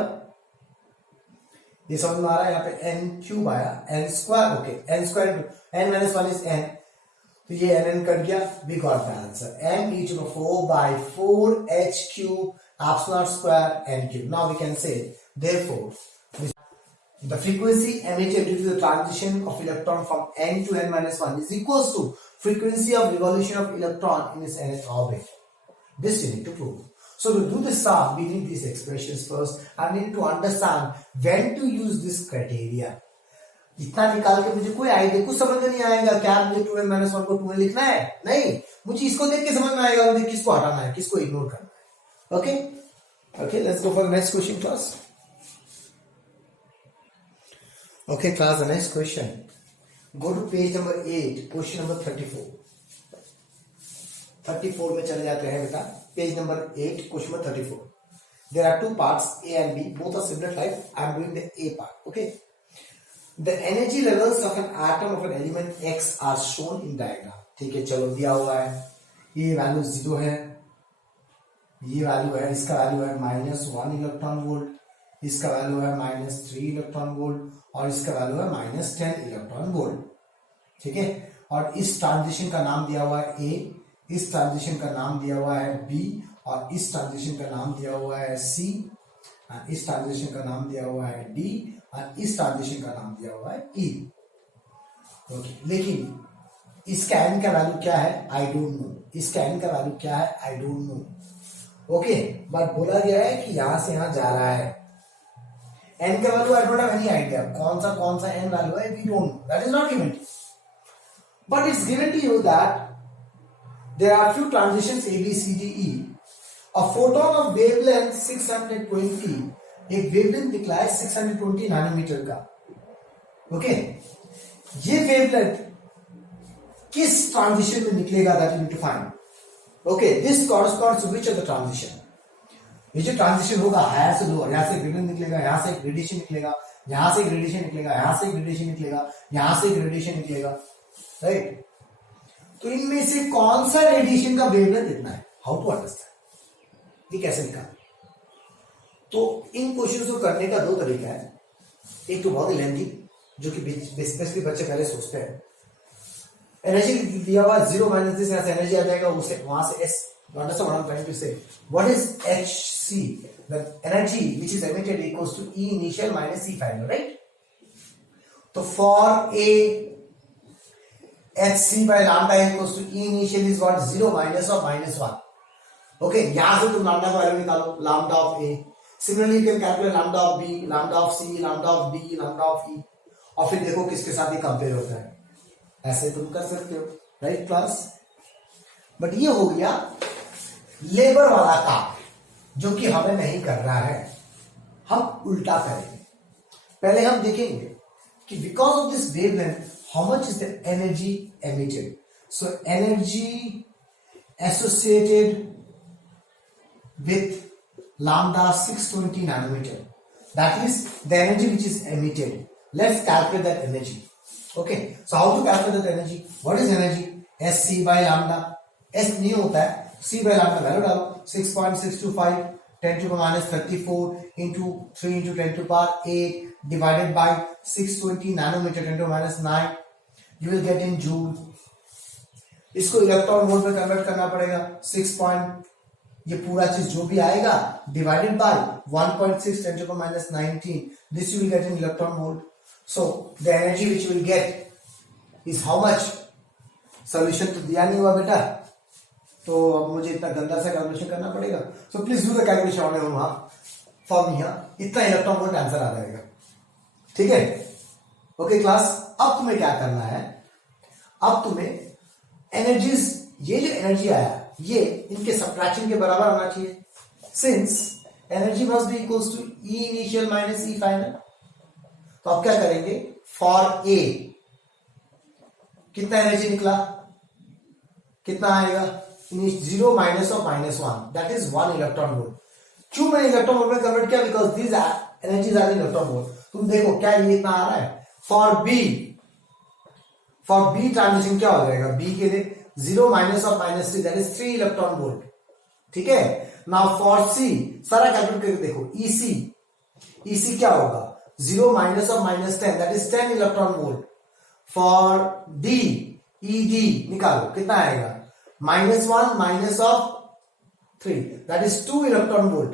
ये समझ में आ रहा है. यहाँ पे n क्यूब आया, n square, okay, n square into n minus 1 is n, तो ये n कट गया. We got the answer m e to the 4 by 4h cube epsilon square n cube. Now we can say, therefore, the frequency emitted due to the transition of electron from n to n minus 1 is equals to frequency of revolution of electron in its nth orbit. This you need to prove. So to do this sum, we need these expressions first, and we need to understand when to use this criteria. इतना निकाल के मुझे कोई idea, कुछ समझ में नहीं आएगा. क्या मुझे 2n minus 1 को 2n लिखना है? नहीं, मुझे इसको देख के समझ में आएगा मुझे किसको हटाना है, किसको इग्नोर करना है. Okay, okay, let's go for the next question, class. Okay, class, the next question. Go to page number 8, question number 34. 34 में चले जाते हैं बेटा. Page number 8, question number 34. There are two parts, A and B. Both are similar type. I am doing the A part. Okay. The energy levels of an atom of an element X are shown in diagram. ठीक है, चलो दिया हुआ है. ये value 0 है, ये value है, इसका वैल्यू है -1 इलेक्ट्रॉन वोल्ट, इसका वैल्यू है -3 इलेक्ट्रॉन वोल्ट, और इसका वैल्यू है -10 इलेक्ट्रॉन वोल्ट. ठीक है, और इस ट्रांजिशन का नाम दिया हुआ है ए, इस ट्रांजिशन का नाम दिया हुआ है बी, और इस ट्रांजिशन का नाम दिया हुआ है सी, इस ट्रांजिशन का नाम दिया हुआ है डी, और इस ट्रांजिशन का नाम दिया हुआ है ई. ओके, लेकिन इसका एन का वैल्यू क्या है? I don't know. इसका एन का वैल्यू क्या है? I don't know. Okay, but बोला गया है कि यहां से यहां जा रहा है. n का value I don't have any idea. कौन सा n वैल्यू है? We don't know. That is not given to, but it's given to you that there are few transitions A B C D E. A photon of wavelength 620, एक wavelength निकला है 620 nanometre का. Okay, ये wavelength किस transition में निकलेगा? That you need to find. Okay, this corresponds to which of the transition? ये जो ट्रांजिशन होगा हायर से लोअर, यहां से वेवलेंथ निकलेगा, यहां से एक रेडिएशन निकलेगा, यहां से एक रेडिएशन निकलेगा, यहां से एक रेडिएशन निकलेगा, यहां से एक रेडिएशन निकलेगा, राइट। तो इनमें से कौन सा रेडिएशन का वेवलेंथ इतना है, हाउ टू अंडरस्टैंड, ये कैसे निकाल। तो इन क्वेश्चन को करने का दो तरीका है, एक तो बहुत ही लेंथी, जो कि बेसिकली बच्चे पहले सोचते हैं, एनर्जी दिया हुआ 0 माइनस दिस, यहां से एनर्जी आ जाएगा, उसे वहां से S, understand what I'm trying to say? What is Hc? The energy which is emitted equals to E initial minus E final, right? So for a Hc by lambda equals to E initial is what? 0 minus or minus 1. Okay, यहाँ से तुम lambda का value निकालो, lambda of A. Similarly, you can calculate lambda of B, lambda of C, lambda of D, lambda of E. और फिर देखो किसके साथ ये कंपेयर होता है, ऐसे तुम कर सकते हो, राइट क्लास। बट ये हो गया लेबर वाला काम, जो कि हमें नहीं कर रहा है, हम उल्टा करेंगे। पहले हम देखेंगे कि because of this wavelength how much is the energy emitted. So energy associated with lambda 620 nanometer, that is the energy which is emitted. Let's calculate that energy. Okay, so how to calculate that energy? What is energy? Sc by lambda, S नहीं होता है, C by lambda value डालो, 6.625 10 to the minus 34 into 3 into 10 to the power 8 divided by 620 nanometer 10 to the minus 9, you will get in joule. इसको electron volt में convert करना पड़ेगा, 6. ये पूरा चीज जो भी आएगा divided by 1.6 10 to the minus 19, this you will get in electron volt. So the energy which you will get is how much? Solution तो दिया नहीं हुआ बेटा, तो अब मुझे इतना गंदा सा कैलकुलेशन करना पड़ेगा। So please do the calculation on your mark for me. इतना इलेक्ट्रॉन वोल्ट आंसर आ जाएगा, ठीक है। ओके क्लास, अब तुम्हें क्या करना है, अब तुम्हें एनर्जीज, ये जो एनर्जी आया ये इनके सब्ट्रैक्शन के बराबर होना चाहिए, since energy must be equals to E initial minus E final. तो अब क्या करेंगे, फॉर ए कितना एनर्जी निकला, कितना आएगा, 0 minus of minus 1, that is 1 electron volt. क्यों मैंने इलेक्ट्रॉन वोल्ट में कन्वर्ट किया, because this energies are in electron volt. तुम देखो क्या ये इतना आ रहा है, फॉर बी ट्रांजिशन क्या हो जाएगा, बी के लिए 0 minus of minus 3, that is 3 electron volt, ठीक है। नाउ फॉर सी सारा कैलकुलेट करके देखो, ईसी क्या होगा, 0 minus of minus 10, that is 10 electron volt. For D ED निकालो, कितना आएगा, -1 minus of 3, that is 2 electron volt,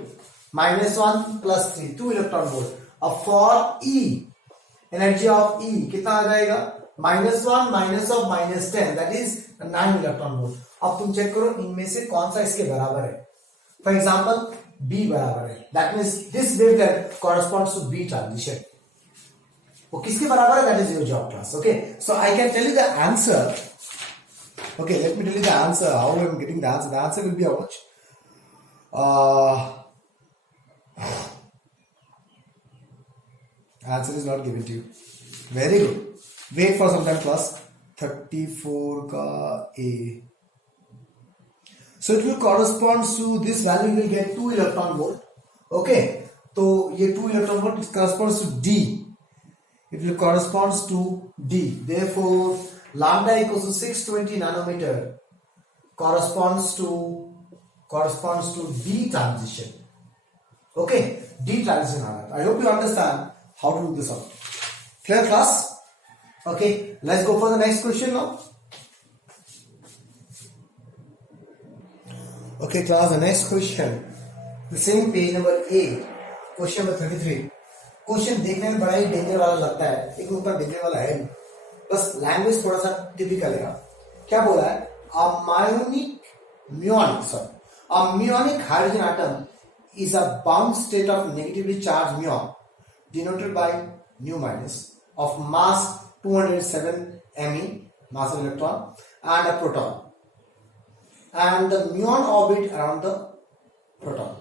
-1 plus 3, 2 electron volt. अब फॉर ई एनर्जी ऑफ ई कितना आ जाएगा, -1 minus of -10, that is 9 electron volt. अब तुम चेक करो इनमें से कौन सा इसके बराबर है। फॉर एग्जाम्पल बी बराबर है, that means this wavelength corresponds to B transition. वो किसके बराबर है, that is your job class. Okay, so I can tell you the answer. Okay, let me tell you the answer, how I am getting the answer. The answer will be how much, answer is not given to you, very good, wait for some time class. 34 का A, so it will correspond to this value, you will get 2 electron volt. Okay, तो ये 2 electron volt corresponds to D, it will corresponds to D, therefore lambda equals to 620 nanometer corresponds to D transition. Okay, D transition आ रहा है। I hope you understand how to do this out. Clear class? Okay, let's go for the next question now. Okay class, the next question, the same page number 8, question number 33. Question देखने में बड़ा ही danger वाला लगता है, लेकिन ऊपर देखने वाला है, बस लैंग्वेज थोड़ा सा टिपिकल है। क्या बोला है, a muonic hydrogen atom is a bound state of negatively charged muon denoted by nu minus of mass 207 Me, mass of electron, and a proton, and the muon orbit around the proton.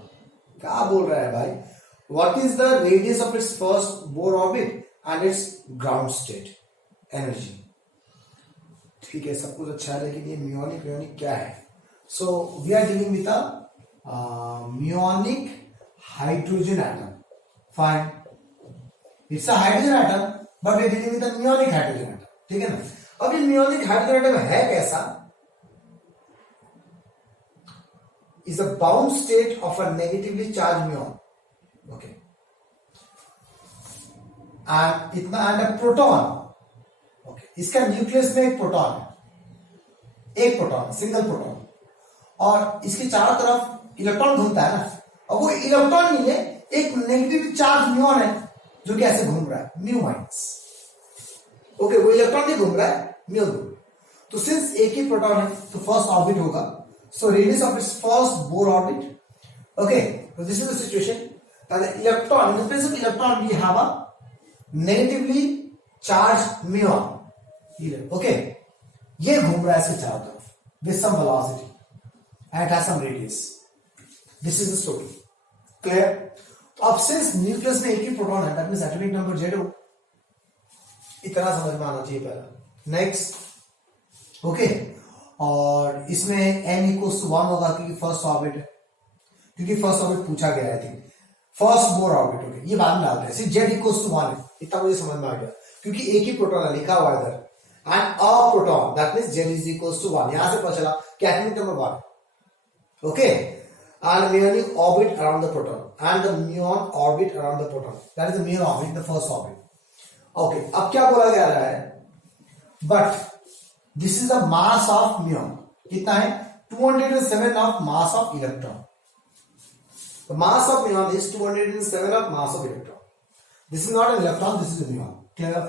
क्या बोल रहा है भाई, what is the radius of its first Bohr orbit and its ground state energy? ठीक है, सब कुछ अच्छा है, लेकिन ये म्यूनिक क्या है। So we are dealing with muonic hydrogen atom. Fine. It's a hydrogen atom, but we're dealing with a म्योनिक hydrogen atom. ठीक है ना? अब ये म्योनिक hydrogen atom है कैसा? Is a bound state of a negatively charged muon. Okay. And इतना and a proton. Okay. इसका nucleus में एक प्रोटॉन है, एक प्रोटॉन, सिंगल प्रोटॉन, और इसके चारों तरफ इलेक्ट्रॉन घूमता है ना. अब वो इलेक्ट्रॉन नहीं है, एक नेगेटिव चार्ज म्यून है जो कि ऐसे घूम रहा है, म्यू माइनस. ओके, वो इलेक्ट्रॉन नहीं घूम रहा है, म्यू घूम. तो सिंस एक ही प्रोटॉन है तो फर्स्ट ऑर्बिट होगा. So radius of its first Bohr orbit. Okay, so this is the situation that the electron, in the place of electron we have a negatively charged muon. Okay, ये घूम रहा है इसके चारों तरफ with some velocity and it has some radius. This is the story. Clear? अब since nucleus में एक ही प्रोटॉन है, that means atomic number 0. इतना समझ में आना चाहिए पहला. नेक्स्ट, ओके, और इसमें n इक्वल्स टू 1 होगा क्योंकि फर्स्ट ऑर्बिट है, क्योंकि फर्स्ट ऑर्बिट पूछा गया है. First Bohr orbit. ओके, ये बाद में डालते हैं. सिर्फ z इक्वल्स टू 1 है, इतना मुझे समझ में आ गया क्योंकि एक ही प्रोटॉन है लिखा हुआ है इधर, and a proton, that means z is equals to 1. यहां से पता चला कि atomic number 1. Okay, and muonic orbit around the proton and the muon orbit around the proton, that is the muon orbit, the first orbit. Okay, अब क्या बोला जा रहा है? But this is the mass of muon. कितना है? 207 of mass of electron. The mass of muon is 207 of mass of electron. This is not an electron, this is a muon. Clear?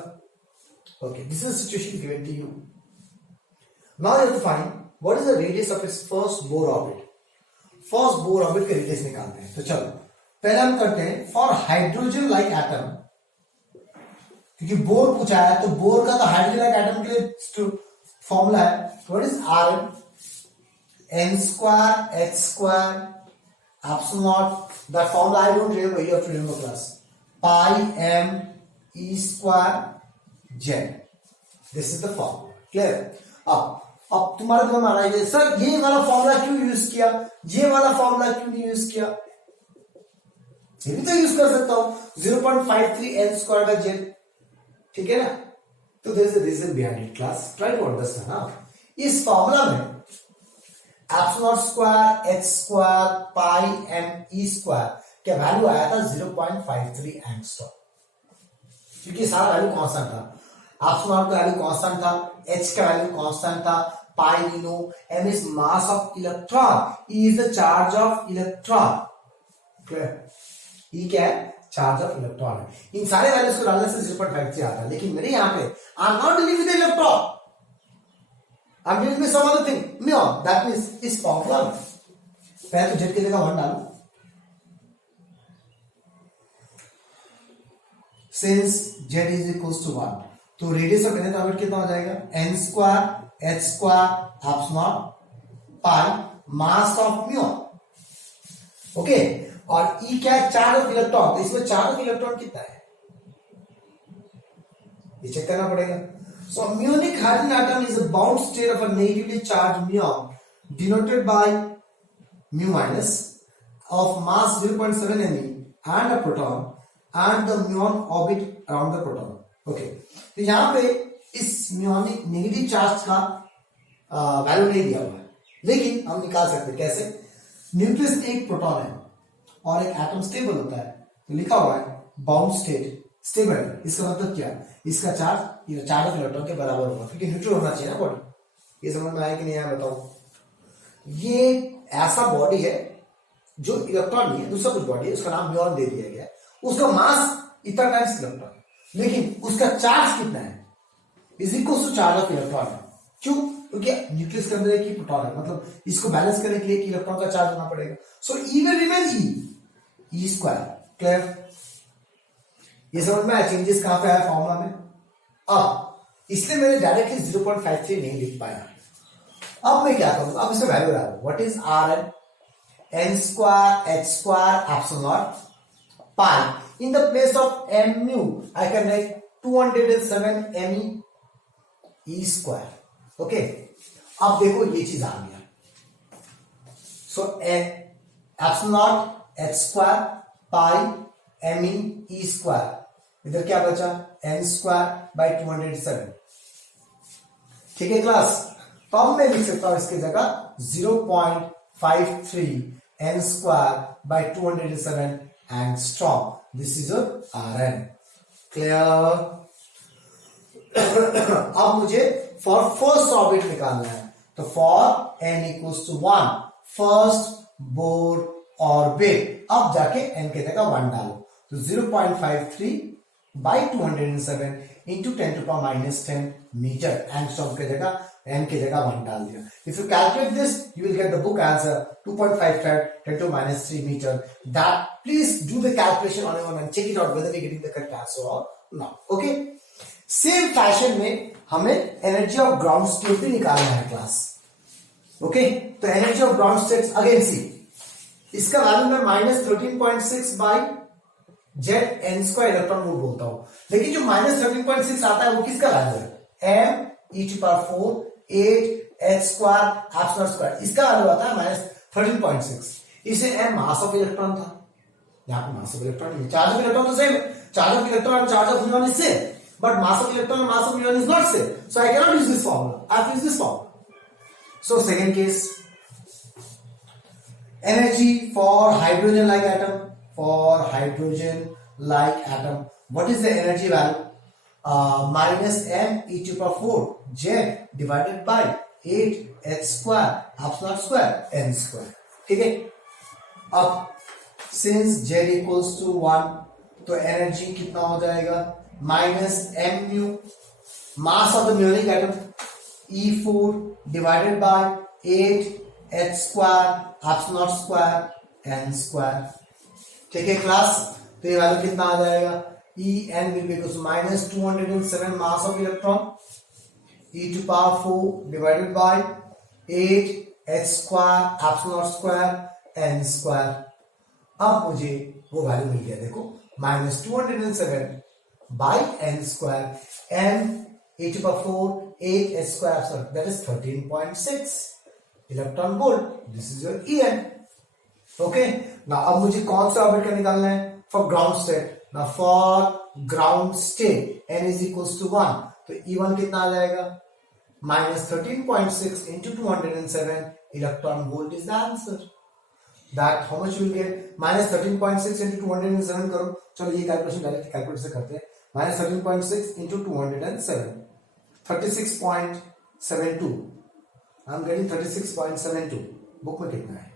Okay, this is the situation given to you. Now you have to find what is the radius of its first Bohr orbit. First Bohr orbit के radius निकालते हैं. तो चलो पहले हम करते हैं for hydrogen like atom, क्योंकि बोर पूछा है तो बोर का तो हाइड्रोजन लाइक एटम के लिए फॉर्मूला है. What is r n square H square epsilon naught. That formula I don't remember, you have to remember class. Pi m e square Z. This is the formula. Clear? अब तुम्हारे दिमाग में आ रहा है sir ये वाला formula क्यों use किया, ये वाला फॉर्मूला क्यों नहीं यूज किया? ये भी तो यूज कर सकता हूं, 0.53 n स्क्वायर बाय जेड. ठीक है ना? तो there is a reason behind it class, try to understand. हाँ, इस फॉर्मूला में epsilon square H square pi m e square का वैल्यू आया था 0.53 एंगस्ट्रॉम, क्योंकि सारा वैल्यू कांस्टेंट था. एप्सिलॉन का वैल्यू कांस्टेंट था, एच का वैल्यू कांस्टेंट था, pi we know, m is mass of electron, e is the charge of electron. Clear? e क्या है? चार्ज ऑफ इलेक्ट्रॉन है. इन सारे वैल्यूज को डालने से 0.53 आता है, लेकिन मेरे यहां पे I am not dealing with electron, I am dealing with some other thing, muon. That means इस फॉर्मूला में पहले तो z की जगह 1 डालो. Since z is equals to 1, तो रेडियस ऑफ nth ऑर्बिट कितना हो जाएगा? n square H square epsilon pi mass of muon. Okay, और ई क्या है? Charge of electron. तो इसमें चार्ज ऑफ इलेक्ट्रॉन कितना है ये चेक करना पड़ेगा. So muonic hydrogen atom is a bound state of a negatively charge muon denoted by mu minus of mass 0.7 me and a proton and the muon orbit around the proton. Okay, तो यहां पे इस Munich negative charge का value नहीं दिया हुआ है, लेकिन हम निकाल सकते. कैसे? न्यूक्लियस में एक प्रोटॉन है और एक एटम स्टेबल होता है, तो लिखा हुआ है बाउंड स्टेट स्टेबल है. इसका मतलब क्या? इसका चार्ज चार्ज ऑफ इलेक्ट्रॉन के बराबर होगा, क्योंकि न्यूट्रल होना चाहिए ना बॉडी. ये समझ में आया कि नहीं आया बताओ? ये ऐसा बॉडी है जो इलेक्ट्रॉन नहीं है, दूसरा कुछ बॉडी है, उसका नाम म्यून दे दिया गया. उसका मास इतना टाइम्स इलेक्ट्रॉन, लेकिन उसका चार्ज कितना है? Is equal to charge of electron है. क्यों? क्योंकि न्यूक्लियस के अंदर एक ही प्रोटॉन है, मतलब इसको बैलेंस करने के लिए एक इलेक्ट्रॉन का चार्ज होना पड़ेगा. So E will remain E square. Clear? ये समझ में आया चेंजेस कहां पे आया फॉर्मूला में? अब इसलिए मैंने डायरेक्टली 0.53 नहीं लिख पाया. अब मैं क्या करूं? अब इसे वैल्यू डालूं. What is r n square H square epsilon naught pi. In the place of mu, I can write 207 me e square. Okay. अब देखो ये चीज आ गया. So epsilon naught h square पाई एम इन ई स्क्वायर, इधर क्या बचा N square by 207। ठीक है क्लास, तो अब मैं लिख सकता हूं इसकी जगह 0.53 n square by 207 angstrom. This is your r n. Clear? अब मुझे फॉर फर्स्ट ऑर्बिट निकालना है, तो for n equals to 1 first Bohr orbit, अब जाके एन के जगह 1 डालो, तो 0.53 by 207 into 10 to power minus 10 metre, angstrom के जगह एन के जगह 1 डाल दिया। If you calculate this you will get the book answer 2.55 10 to minus 3 meter. That please do the calculation on your own and check it out whether we're getting the correct answer or not. Okay? Same fashion में हमें energy of ground state भी निकालना है class. Okay, तो energy of ground state again see, इसका value मैं -13.6 by Z n square electron volt बोलता हूं, लेकिन जो -13.6 आता है वो किसका वैल्यू है? M e to power 4 8 h square epsilon square, इसका वैल्यू आता है -13.6। इसे एम मास ऑफ इलेक्ट्रॉन था, यहाँ पे mass of electron, charge of electron तो same, charge of electron and charge of neutron is same, but mass of electron and mass of neutron is not same, so I cannot use this formula, I have to use this formula. So second case, energy for hydrogen like atom, for hydrogen like atom, what is the energy value? Minus m e to the power 4 z divided by 8 h square epsilon square n square. ठीक है, अब since z equals to 1 तो energy कितना हो जाएगा? Minus m mu mass of the muonic atom E4 divided by 8 h square epsilon square n square. ठीक है class, तो ये वैल्यू कितना आ जाएगा? E n will be equal to -207 mass of electron e to power 4 divided by 8 h square epsilon square n square. अब मुझे वो value मिल गया, देखो -207 by n square m e to the power 4 8 h square, so that is 13.6 electron volt. This is your En. Okay, now अब मुझे कौन सा orbit का निकालना है? For ground state. Now for ground state n is equals to 1, तो E1 कितना आ जाएगा? -13.6 into 207 electron volt is the answer. That how much you will get? -13.6 into 207 करो, चलो ये कैलकुलेशन डायरेक्ट कैलकुलेटर से करते हैं। -13.6 into 207 36.72, I am getting 36.72। Book में कितना है?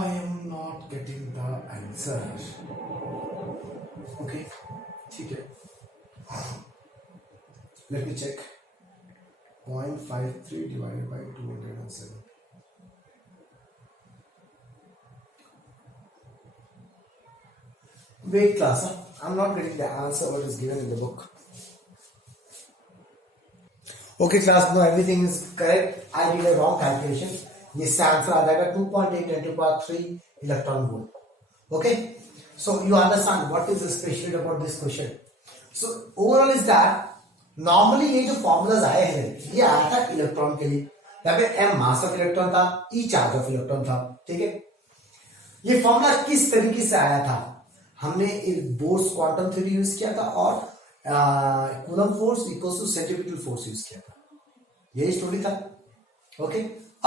I am not getting the answer. Okay, ठीक है, let me check. 0.53 divided by 207. Wait class, I'm not getting the answer what is given in the book. Okay class, no, everything is correct. I did a wrong calculation. This answer आ जाएगा 2.8 10 to the power 3 electron volt. Okay, so you understand what is special about this question. So overall is that normally ये जो formulas आए हैं ये आया था electron के लिए, यहाँ पे m मास ऑफ इलेक्ट्रॉन था, E चार्ज ऑफ इलेक्ट्रॉन था। ठीक है, ये फॉर्मूला किस तरीके से आया था? हमने एक बोर्स क्वांटम थ्योरी यूज किया था और Coulomb force equals to centripetal force use किया था, यही स्टोरी था। ओके,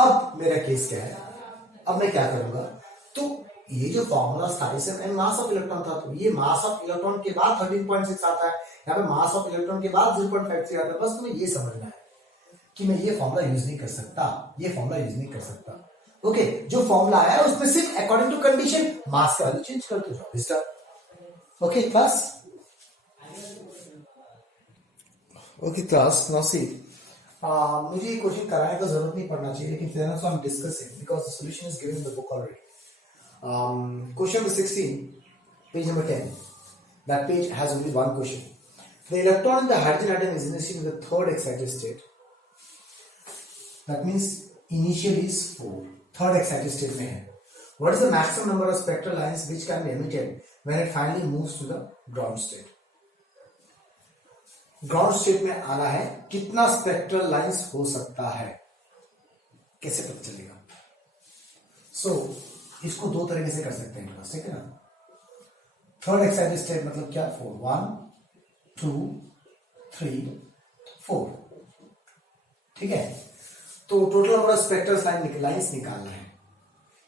अब मेरा केस क्या है? अब मैं क्या करूंगा, तो ये जो फॉर्मूला था इसमें मास ऑफ इलेक्ट्रॉन था, तो ये मास ऑफ इलेक्ट्रॉन के बाद 13.6 आता है, यहाँ पे मास ऑफ इलेक्ट्रॉन के बाद 0.53 आता है। बस तुम्हें ये समझना है कि मैं ये फॉर्मूला यूज नहीं कर सकता, ये फॉर्मूला यूज नहीं कर सकता। ओके, जो फॉर्मूला आया है उसमें सिर्फ अकॉर्डिंग टू कंडीशन मास का वैल्यू चेंज करते जाओ। Okay class, okay class, now see मुझे ये क्वेश्चन कराने का जरूरत नहीं पड़ना चाहिए, लेकिन फिर हम discussing because the solution is given in the book already. Question number 16, page number 10. That page has only one question. The electron in the hydrogen atom is initially in the third excited state. That means initial is 4. Third excited state में है. What is the maximum number of spectral lines which can be emitted when it finally moves to the ground state? Ground state में आना है, कितना spectral lines हो सकता है? कैसे पता चलेगा? सो इसको दो तरीके से कर सकते हैं क्लास, ठीक है ना। थर्ड एक्साइटेड स्टेट मतलब क्या? 4 1 2 3 4, ठीक है। तो total number of spectral lines निकालना है।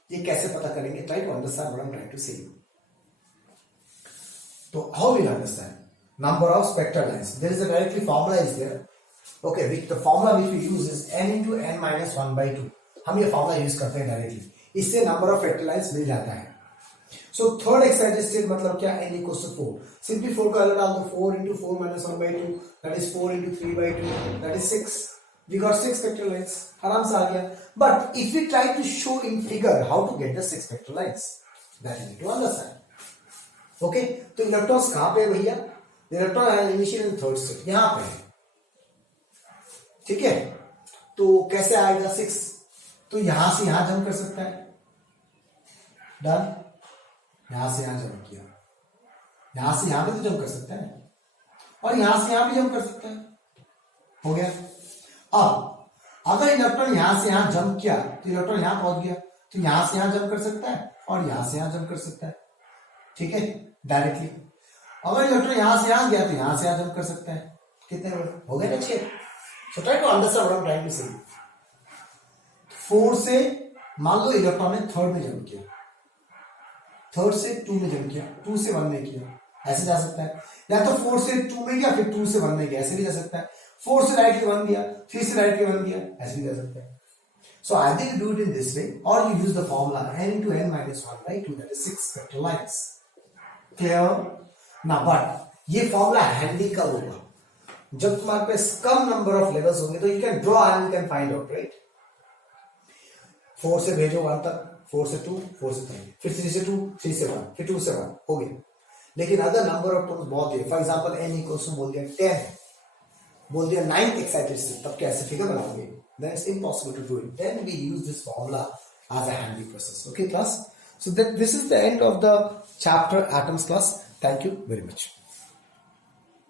ये कैसे पता करेंगे? Try to understand what I am trying to say. तो how will understand number of spectral lines? There is a directly formula is there. Okay, which the formula which we use is n into n minus 1 by 2. हम ये formula use करते हैं directly, इससे number of spectral lines मिल जाता है। So third excited state मतलब क्या? n equals to 4. Simply 4 का अलग डाल दो, 4 into 4 minus 1 by 2, that is 4 into 3 by 2, that is 6. We got 6 spectral lines, आराम से आ गया। But if we try to show in figure how to get the 6 spectral lines, that you need to understand. Okay, तो electrons कहाँ पे है भैया? Electron है initial in third state, यहां पे है, ठीक है। तो कैसे आएगा 6? तो यहां से यहां जंप कर सकता है, डन। यहां से यहां जंप किया, यहां से यहां पे तो जंप कर सकता है, और यहां से यहां भी जंप कर सकता है, हो गया। अब अगर इलेक्ट्रॉन यहां से यहां जंप किया तो इलेक्ट्रॉन यहां पहुंच गया, तो यहां से यहां जंप कर सकता है और यहां से यहां जंप कर सकता है, ठीक है, डायरेक्टली। अगर इलेक्ट्रॉन यहां से यहां गया तो यहां से यहां जंप कर सकता है। कितने हो गए ना? 6। So try to understand what I am trying to say. 4 से मान लो इलेक्ट्रॉन ने थर्ड में जंप किया, थर्ड से 2 में जंप किया, 2 से 1 में किया, ऐसे जा सकता है। या तो 4 से 2 में गया फिर 2 से 1 में गया, ऐसे भी जा सकता है। 4 से राइट के 1 गया, 3 से राइट के 1 गया, ऐसे भी जा सकता है। So either you do it in this way or you use the formula n into n minus 1 by 2, that is 6 spectral lines. Clear? Now but ये फॉर्मूला हैंडी कब होगा? जब तुम्हारे पास कम नंबर ऑफ लेवल्स होंगे, तो you can draw and you can find out, right. 4 से भेजो 1 तक, 4 से 2, 4 से 3, फिर 3 से 2, 3 से 1, फिर 2 से 1, हो गया। लेकिन अगर नंबर ऑफ टर्म्स बहुत है, for example n equals to बोल दिया 10, बोल दिया 9th एक्साइटेड स्टेट, तब कैसे फिगर बनाओगे? Then it's impossible to do it. Then we use this formula as a handy process. Okay, class? So that this is the end of the chapter atoms, class. Thank you very much.